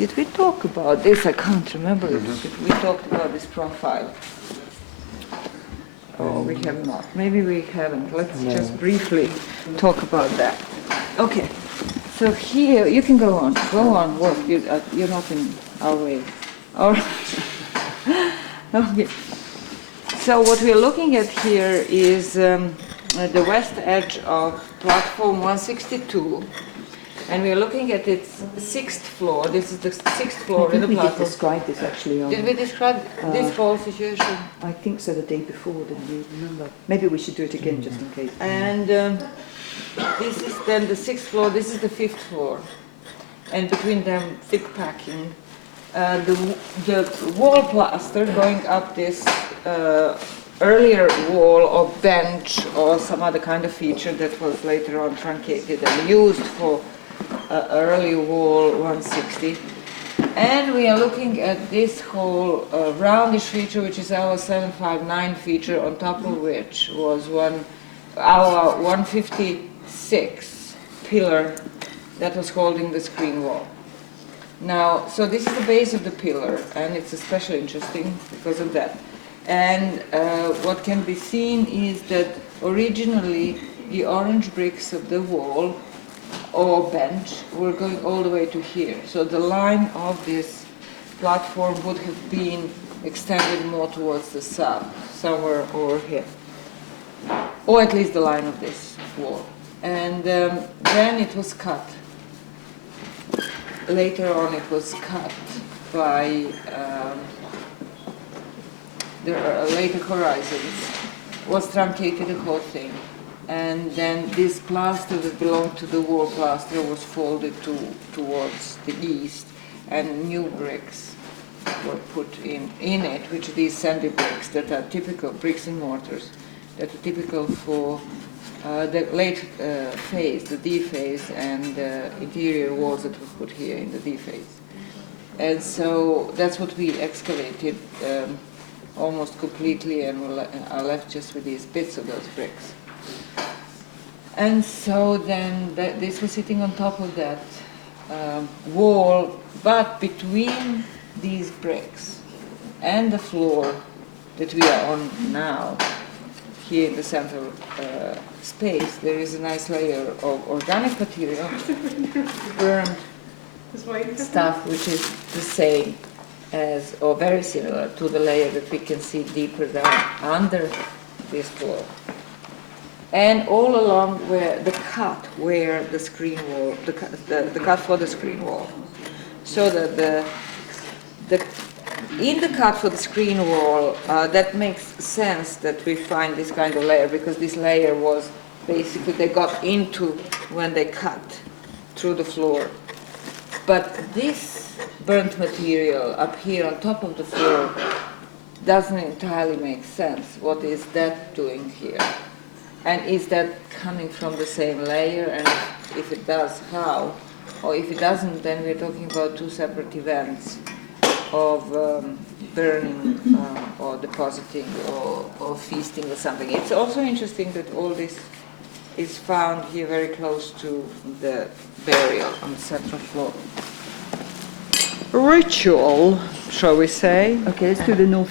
Did we talk about this? I can't remember if we talked about this profile. Or we have not. Maybe we haven't. Let's just briefly talk about that. Okay. So here, you can go on. Go on, work. You're not in our way. All right. Okay. So what we're looking at here is the west edge of platform 162. And we're looking at its sixth floor. This is the sixth floor in the platform. We did describe this actually. Did we describe this whole situation? I think so, the day before, didn't we? Remember? Maybe we should do it again just in case. And this is then the sixth floor. This is the fifth floor. And between them, thick packing. The wall plaster going up this earlier wall or bench or some other kind of feature that was later on truncated and used for early wall 160. And we are looking at this whole roundish feature, which is our 759 feature, on top of which was our 156 pillar that was holding the screen wall. Now, so this is the base of the pillar, and it's especially interesting because of that. And what can be seen is that originally the orange bricks of the wall or bench were going all the way to here. So the line of this platform would have been extended more towards the south, somewhere over here. Or at least the line of this wall. And then it was cut. Later on it was cut by the later horizons, was truncated the whole thing. And then this plaster that belonged to the wall plaster was folded towards the east, and new bricks were put in it, which are these sandy bricks that are typical, bricks and mortars, that are typical for the late phase, the D phase, and interior walls that were put here in the D phase. And so that's what we excavated almost completely, and are left just with these bits of those bricks. And so then this was sitting on top of that wall, but between these bricks and the floor that we are on now, here in the central space, there is a nice layer of organic material, burned stuff, which is the same as, or very similar to the layer that we can see deeper down under this floor. And all along where the cut, where the screen wall, the cut for the screen wall, so that in the cut for the screen wall, that makes sense that we find this kind of layer, because this layer was basically, they got into when they cut through the floor. But this burnt material up here on top of the floor doesn't entirely make sense. What is that doing here? And is that coming from the same layer? And if it does, how? Or if it doesn't, then we're talking about two separate events of burning or depositing or feasting or something. It's also interesting that all this is found here very close to the burial on the central floor. Ritual, shall we say? Okay, let's do the north.